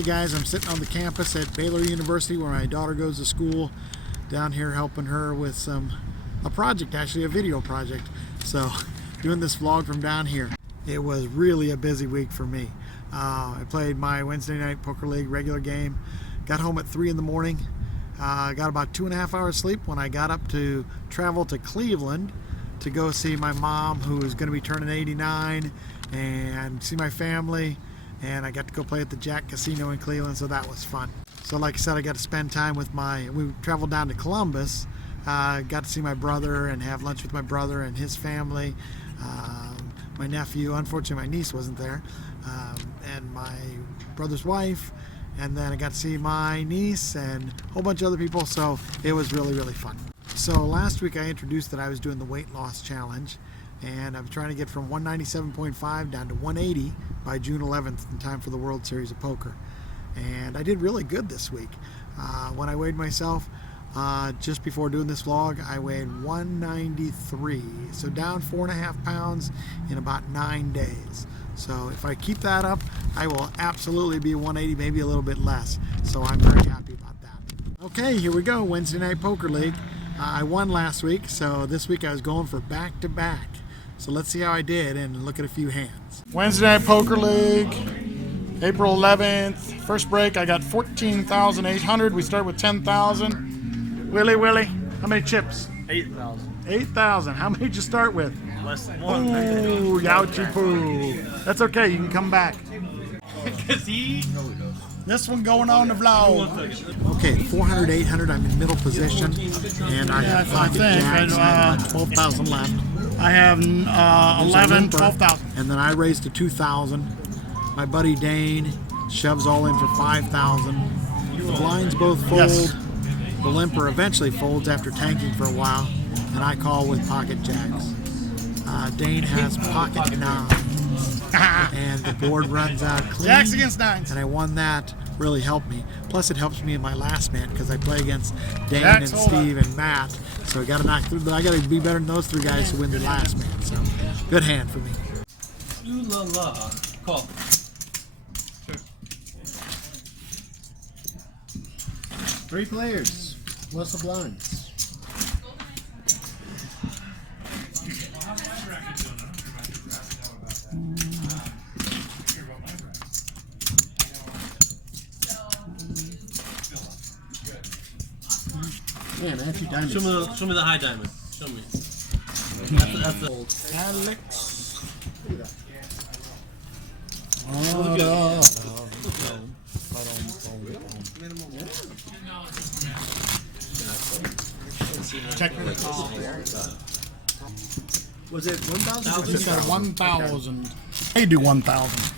Hey guys, I'm sitting on the campus at Baylor University where my daughter goes to school, down here helping her with a project, actually a video project. So doing this vlog from down here. It was really a busy week for me. I played my Wednesday night poker league regular game, got home at 3 in the morning, got about 2.5 hours sleep when I got up to travel to Cleveland to go see my mom, who is going to be turning 89, and see my family. And I got to go play at the Jack Casino in Cleveland, so that was fun. So like I said, I got to spend time with we traveled down to Columbus, got to see my brother and have lunch with my brother and his family, my nephew. Unfortunately, my niece wasn't there, and my brother's wife, and then I got to see my niece and a whole bunch of other people, so it was really, really fun. So last week I introduced that I was doing the weight loss challenge, and I'm trying to get from 197.5 down to 180 by June 11th in time for the World Series of Poker. And I did really good this week. When I weighed myself just before doing this vlog, I weighed 193, so down 4.5 pounds in about 9 days. So if I keep that up, I will absolutely be 180, maybe a little bit less. So I'm very happy about that. Okay, here we go, Wednesday Night Poker League. I won last week, so this week I was going for back-to-back. So let's see how I did and look at a few hands. Wednesday Night Poker League, April 11th. First break, I got 14,800. We start with 10,000. Willie, how many chips? 8,000. 8,000. How many did you start with? Less than one. Ooh, youchie poo. That's okay, you can come back. This one going on the vlog. Okay, 400, 800, I'm in middle position, and I have pocket jacks, and I have 12,000 left. I have 11, 12,000. And then I raised to 2,000. My buddy Dane shoves all in for 5,000. The blinds both fold. Yes. The limper eventually folds after tanking for a while, and I call with pocket jacks. Dane has pocket nines, and the board runs out clean. Jacks against nines. And I won that. Really helped me. Plus, it helps me in my last man because I play against Dane Jacks, and Steve and Matt. So I got to knock through. But I got to be better than those three guys to win the last man. So good hand for me. Ooh la la. Call. Three players. What's the blinds? Man, actually diamonds. Show me the high diamond. Show me. That's the old. Alex. Check for the call. Was it 1,000? Just got 1,000. Hey, do 1,000.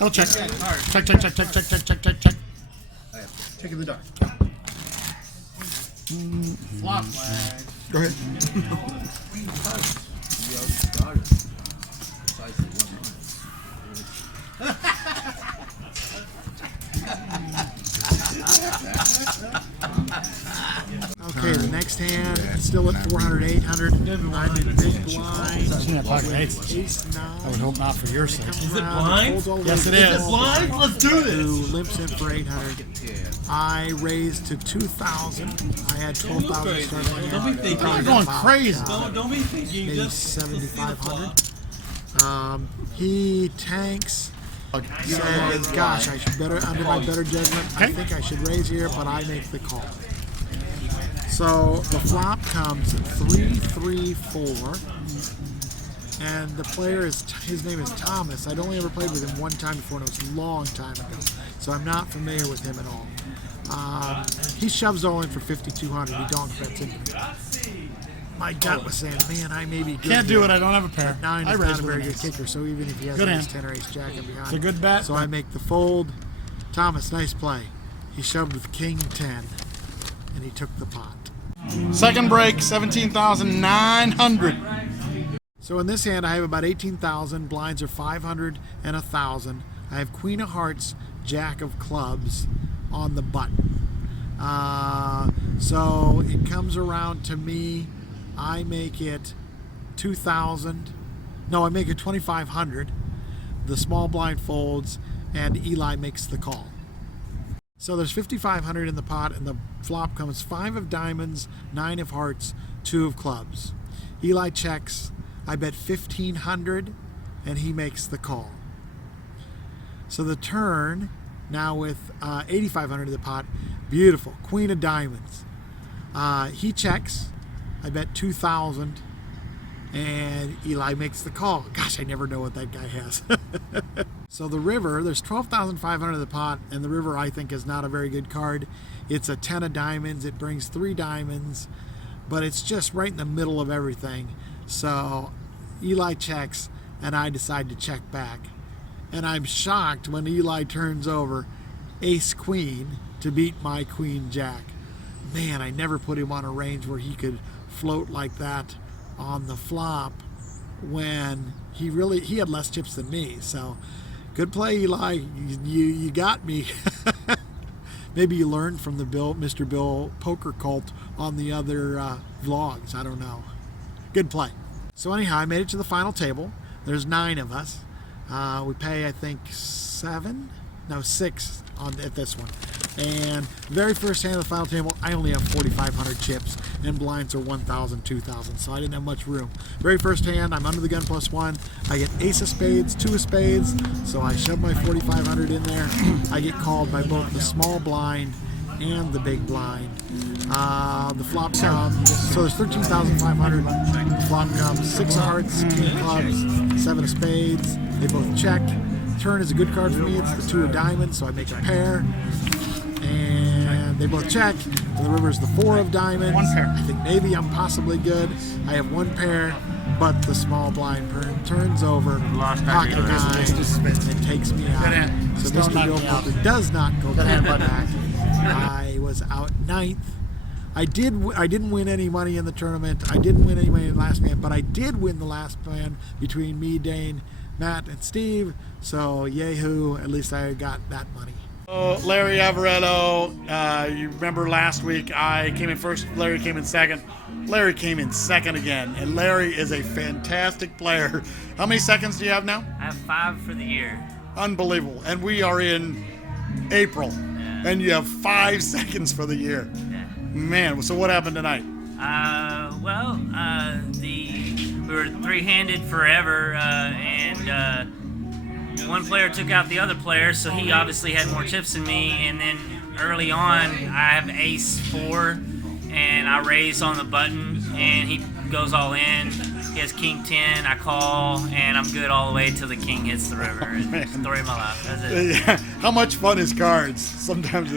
I'll check. Check. Check in the dark. Flop flag. Go ahead. Okay, the next hand, still at 400, 800. I'm in big blind. Ace 9. I would hope not for your sake. Is it blind? Yes, it is. Blind? Let's do Who this. limps in for 800. I raised to 2,000. I had 12,000 starting. Don't be thinking. You're going crazy. Don't be thinking. Maybe Just 7,500. He tanks. Says, gosh, I should under my better judgment, I think I should raise here, but I make the call. So the flop comes 3-3-4, and the player his name is Thomas. I'd only ever played with him one time before, and it was a long time ago, so I'm not familiar with him at all. He shoves all in for 5,200. He donk bets into me. My gut was saying, man, I may be good. Can't do it. I don't have a pair. But 9 I is raised not a with very an good ace. kicker, so even if he has Good an ace hand. 10 or ace jack, I'm behind. It's a good bet. So I make the fold. Thomas, nice play. He shoved with king 10, and he took the pot. Second break, 17,900. So in this hand, I have about 18,000. Blinds are 500 and 1,000. I have queen of hearts, jack of clubs on the button. So it comes around to me. I make it 2,000. No, I make it 2,500. the small blind folds, and Eli makes the call. So there's 5,500 in the pot, and the flop comes 5 of diamonds, 9 of hearts, 2 of clubs. Eli checks. I bet 1,500, and he makes the call. So the turn, now with 8,500 in the pot, beautiful, queen of diamonds. He checks. I bet 2,000, and Eli makes the call. Gosh, I never know what that guy has. So the river, there's 12,500 in the pot, and the river I think is not a very good card. It's a 10 of diamonds. It brings 3 diamonds, but it's just right in the middle of everything. So Eli checks, and I decide to check back. And I'm shocked when Eli turns over ace queen to beat my queen jack. Man, I never put him on a range where he could float like that on the flop when he had less chips than me. So good play, Eli. You got me. Maybe you learned from the Mr. Bill Poker Cult on the other vlogs. I don't know. Good play. So anyhow, I made it to the final table. There's 9 of us. We pay, I think, 6 at this one. And very first hand of the final table, I only have 4,500 chips, and blinds are 1,000, 2,000, so I didn't have much room. Very first hand, I'm under the gun +1. I get ace of spades, 2 of spades, so I shove my 4,500 in there. I get called by both the small blind and the big blind. The flop comes, so there's 13,500. The flop comes 6 of hearts, king of clubs, 7 of spades. They both check. Turn is a good card for me. It's the 2 of diamonds, so I make a pair. And they both check. And the river is the 4 of diamonds. 1 pair. I think maybe I'm possibly good. I have 1 pair, but the small blind turns over, pocket 9, and takes me out. So Mr. Bill Poker does not go back. I was out 9th. I didn't win any money in the tournament. I didn't win any money in the last man, but I did win the last man between me, Dane, Matt, and Steve. So yay-hoo, at least I got that money. Larry Avaretto, you remember last week I came in first, Larry came in second. Larry came in second again, and Larry is a fantastic player. How many seconds do you have now? I have 5 for the year. Unbelievable. And we are in April, and you have 5 seconds for the year. Yeah. Man, so what happened tonight? We were 3-handed forever, and one player took out the other player, so he obviously had more chips than me. And then early on, I have ace 4, and I raise on the button, and he goes all in. He has king 10, I call, and I'm good all the way till the king hits the river. Story of my life. That's it. Yeah. How much fun is cards? Sometimes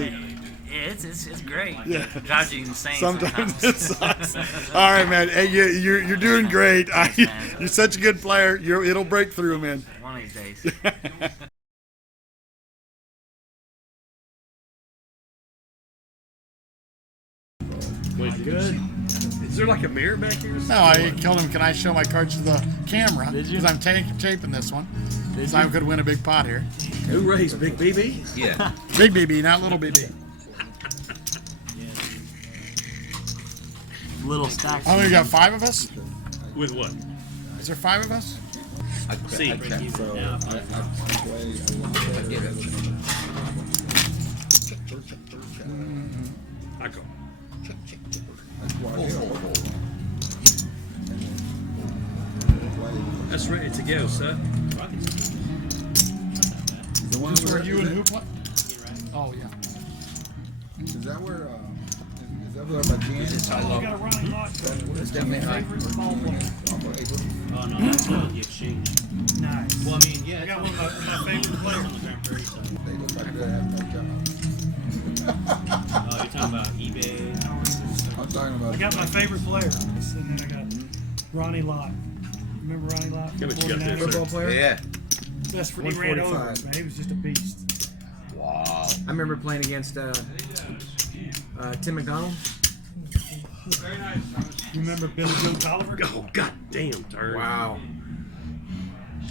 It's great. Yeah. It drives you insane sometimes it sucks. All right, man. Hey, you're doing great. You're such a good player. It'll break through, man. One of these days. Good. Is there like a mirror back here? No, I told him, can I show my cards to the camera? Because I'm taping this one. So I could win a big pot here. Who raised Big BB? Yeah. Big BB, not little BB. Little stacks. Oh, we got 5 of us? With what? Is there 5 of us? See. I get it. I go. That's ready to go, sir. This is where you and who play? Oh, yeah. Is that where my jeans? It's definitely high. Oh, no, that's really the exchange. Nice. Well, I mean, yeah. I got one of my favorite players. They look like they have no job. Oh, you're talking about eBay. I'm talking about. I got my favorite player on this, and then I got Ronnie Lott. Remember Ronnie Lott? Yeah, but you got that Football player? Yeah. Best friend. He ran over, 145. man. He was just a beast. Wow. I remember playing against Tim McDonald. You remember Billy Joe Tolliver? Oh, god damn, turn. Wow.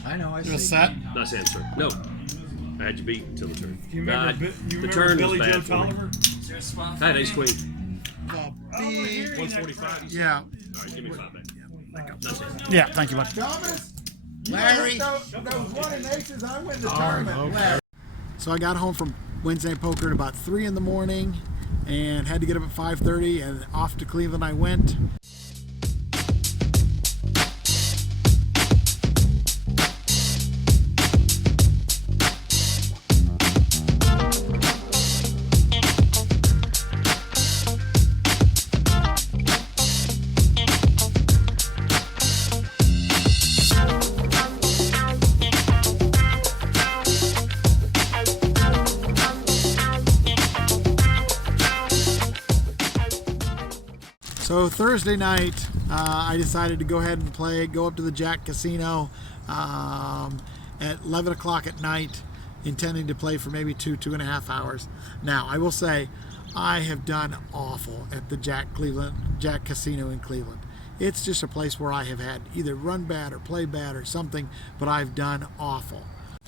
I know. I You a see. set? Nice answer. No. I had you beat until the turn. Do you remember, God, you the remember turn Billy was Joe bad for me. Tolliver? I had ace queen. Oh, Oh, we're hearing that 145. crap. yeah. All right, give me 5 back. Yeah, thank you, bud. Thomas, Larry. Those one in aces, I win the Darn, tournament. okay. So I got home from Wednesday night poker at about 3 in the morning and had to get up at 5:30 and off to Cleveland I went. So Thursday night, I decided to go ahead and go up to the Jack Casino at 11 o'clock at night, intending to play for maybe 2.5 hours. Now, I will say, I have done awful at the Jack Casino in Cleveland. It's just a place where I have had either run bad or play bad or something, but I've done awful.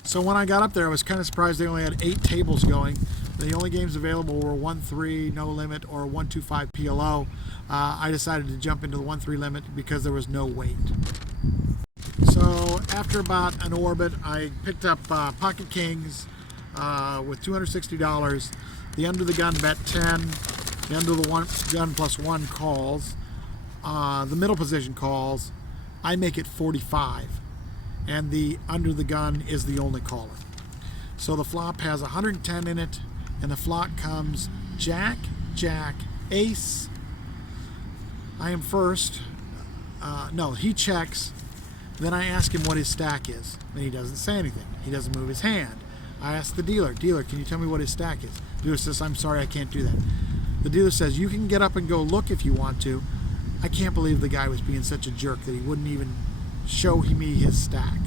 So when I got up there, I was kind of surprised they only had 8 tables going. The only games available were 1-3 no limit or 1-2-5 PLO. I decided to jump into the 1-3 limit because there was no wait. So after about an orbit, I picked up Pocket Kings with $260. The under the gun bet 10. The under the gun plus 1 calls. The middle position calls. I make it 45. And the under the gun is the only caller. So the flop has 110 in it, and the flop comes Jack, Jack, Ace. I am first. No, he checks. Then I ask him what his stack is, and he doesn't say anything. He doesn't move his hand. I ask the dealer, can you tell me what his stack is? The dealer says, I'm sorry, I can't do that. The dealer says, you can get up and go look if you want to. I can't believe the guy was being such a jerk that he wouldn't even show me his stack.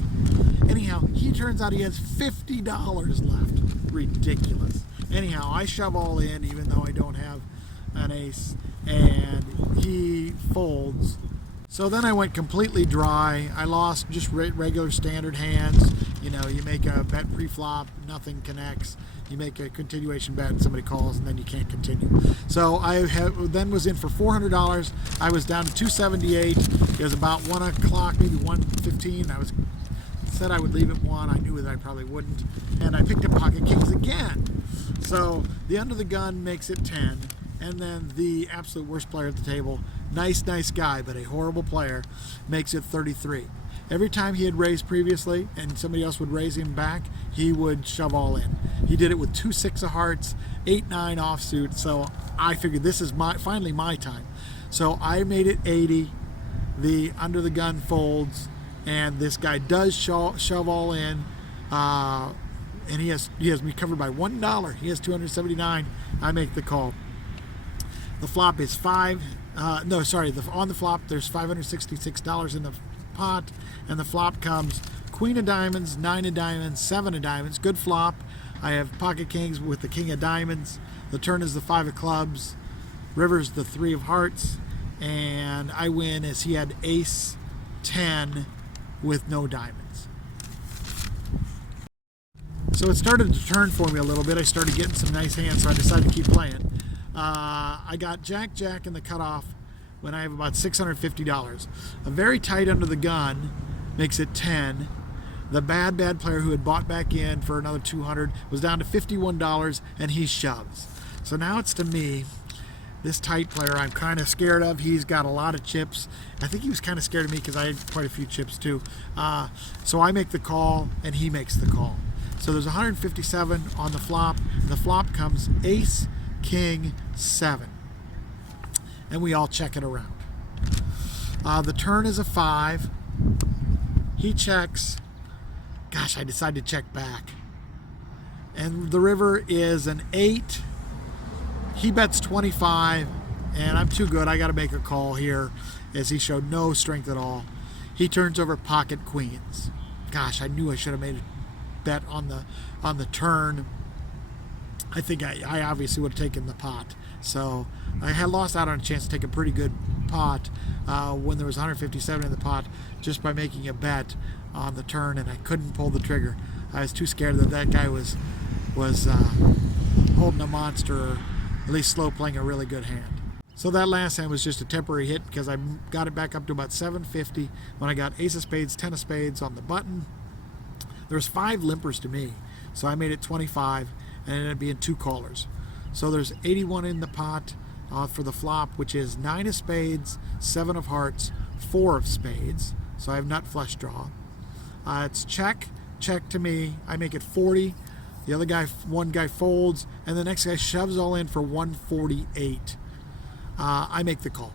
Anyhow, he turns out he has $50 left. Ridiculous. Anyhow, I shove all in even though I don't have an ace, and he folds. So then I went completely dry. I lost just regular standard hands. You know, you make a bet pre-flop, nothing connects. You make a continuation bet and somebody calls and then you can't continue. So I then was in for $400. I was down to 278. It was about 1 o'clock, maybe 1:15. I said I would leave at 1. I knew that I probably wouldn't. And I picked up Pocket Kings again. So the under the gun makes it 10. And then the absolute worst player at the table, nice guy, but a horrible player, makes it 33. Every time he had raised previously and somebody else would raise him back, he would shove all in. He did it with 2 6 of hearts, 8 9 offsuit. So I figured this is finally my time. So I made it 80. The under the gun folds, and this guy does shove all in, and he has me covered by $1. He has 279. I make the call. The flop is on the flop there's $566 in the pot, and the flop comes Queen of Diamonds, 9 of Diamonds, 7 of Diamonds. Good flop. I have Pocket Kings with the King of Diamonds. The turn is the 5 of Clubs. River's the 3 of Hearts, and I win as he had Ace 10 with no diamonds. So it started to turn for me a little bit. I started getting some nice hands, so I decided to keep playing. I got Jack in the cutoff when I have about $650. A very tight under the gun makes it 10. The bad player who had bought back in for another 200 was down to $51, and he shoves. So now it's to me. This tight player I'm kind of scared of. He's got a lot of chips. I think he was kind of scared of me because I had quite a few chips too. So I make the call, and he makes the call. So there's 157 on the flop, and the flop comes Ace, King, 7. And we all check it around. The turn is a 5. He checks. Gosh, I decided to check back. And the river is an 8. He bets 25, and I'm too good. I got to make a call here as he showed no strength at all. He turns over Pocket Queens. Gosh, I knew I should have made a bet on the turn. I think I obviously would have taken the pot. So I had lost out on a chance to take a pretty good pot when there was 157 in the pot just by making a bet on the turn, and I couldn't pull the trigger. I was too scared that guy was holding a monster, or at least slow playing a really good hand. So that last hand was just a temporary hit because I got it back up to about 750 when I got ace of spades, 10 of spades on the button. There's 5 limpers to me, so I made it 25 and it ended up being 2 callers. So there's 81 in the pot for the flop, which is 9 of spades, 7 of hearts, 4 of spades. So I have nut flush draw. It's check to me. I make it 40. The other guy, one guy folds, and the next guy shoves all in for 148. I make the call.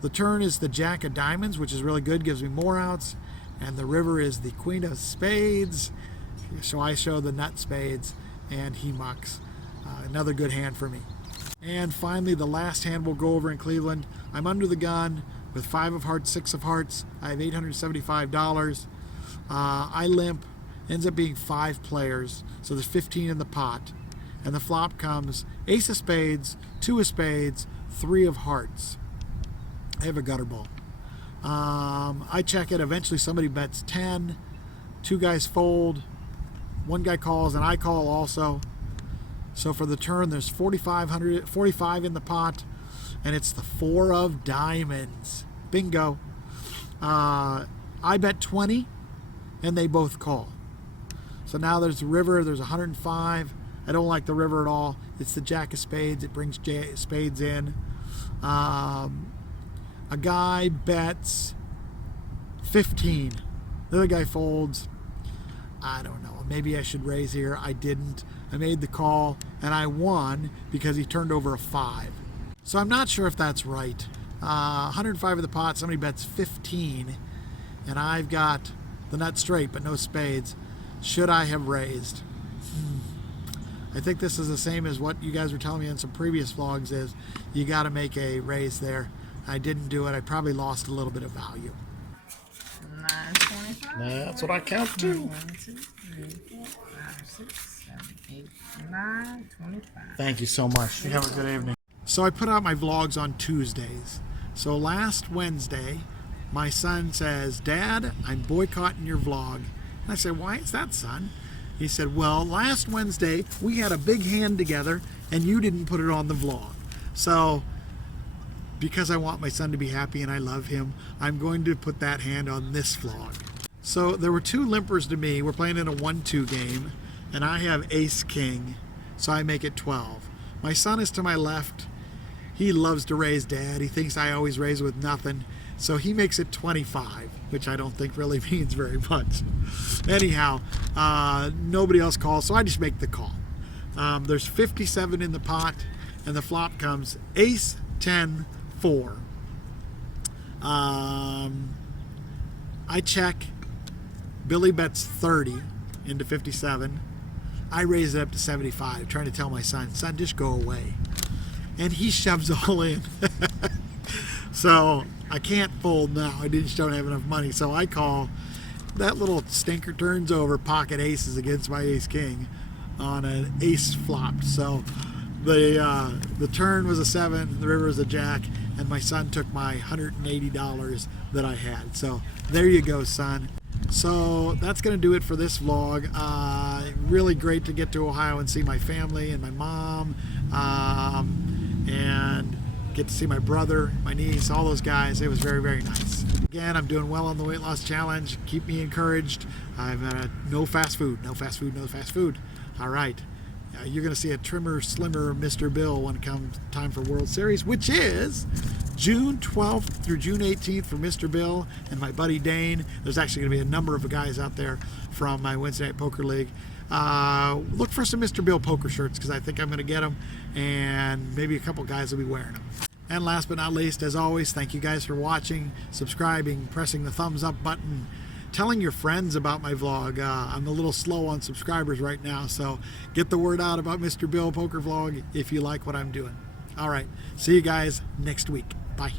The turn is the jack of diamonds, which is really good, gives me more outs, and the river is the queen of spades. So I show the nut spades, and he mucks. Another good hand for me. And finally, the last hand we'll go over in Cleveland. I'm under the gun with 5 of hearts, 6 of hearts. I have $875. I limp. Ends up being 5 players, so there's 15 in the pot. And the flop comes ace of spades, 2 of spades, 3 of hearts. I have a gutter ball. I check it. Eventually somebody bets 10. 2 guys fold. 1 guy calls, and I call also. So for the turn, there's 45 in the pot, and it's the 4 of diamonds. Bingo. I bet 20, and they both call. So now there's the river. There's 105. I don't like the river at all. It's the jack of spades. It brings spades in. A guy bets 15. The other guy folds. I don't know. Maybe I should raise here. I didn't. I made the call, and I won because he turned over a 5. So I'm not sure if that's right. 105 of the pot. Somebody bets 15, and I've got the nut straight but no spades. Should I have raised? I think this is the same as what you guys were telling me in some previous vlogs, is you got to make a raise there. I didn't do it. I probably lost a little bit of value. 925. That's what I count too. 1, 2, 3, 4, 5, 6, 7, 8, 9, 25. Thank you so much. You have a good evening. So I put out my vlogs on Tuesdays. So last Wednesday, my son says, "Dad, I'm boycotting your vlog." And I said, "Why is that, son?" He said, "Well, last Wednesday we had a big hand together and you didn't put it on the vlog. So because I want my son to be happy and I love him, I'm going to put that hand on this vlog." So there were 2 limpers to me. We're playing in a 1-2 game, and I have ace king, so I make it 12. My son is to my left. He loves to raise, Dad. He thinks I always raise with nothing, so he makes it 25, which I don't think really means very much. Anyhow, nobody else calls, so I just make the call. There's 57 in the pot, and the flop comes ace, 10, 4. I check. Billy bets 30 into 57. I raise it up to 75, trying to tell my son, "Son, just go away." And he shoves all in. So I can't fold now. I just don't have enough money. So I call. That little stinker turns over, pocket aces against my ace king on an ace flop. So the turn was a 7, the river was a jack, and my son took my $180 that I had. So there you go, son. So that's going to do it for this vlog. Really great to get to Ohio and see my family and my mom, and get to see my brother, my niece, all those guys. It was very, very nice. Again, I'm doing well on the weight loss challenge. Keep me encouraged. I've no fast food, no fast food, no fast food. All right. You're going to see a trimmer, slimmer Mr. Bill when it comes time for World Series, which is June 12th through June 18th for Mr. Bill and my buddy Dane. There's actually going to be a number of guys out there from my Wednesday Night Poker League. Look for some Mr. Bill poker shirts because I think I'm going to get them, and maybe a couple guys will be wearing them. And last but not least, as always, thank you guys for watching, subscribing, pressing the thumbs up button, telling your friends about my vlog. I'm a little slow on subscribers right now, so get the word out about Mr. Bill Poker Vlog if you like what I'm doing. All right, see you guys next week. Bye.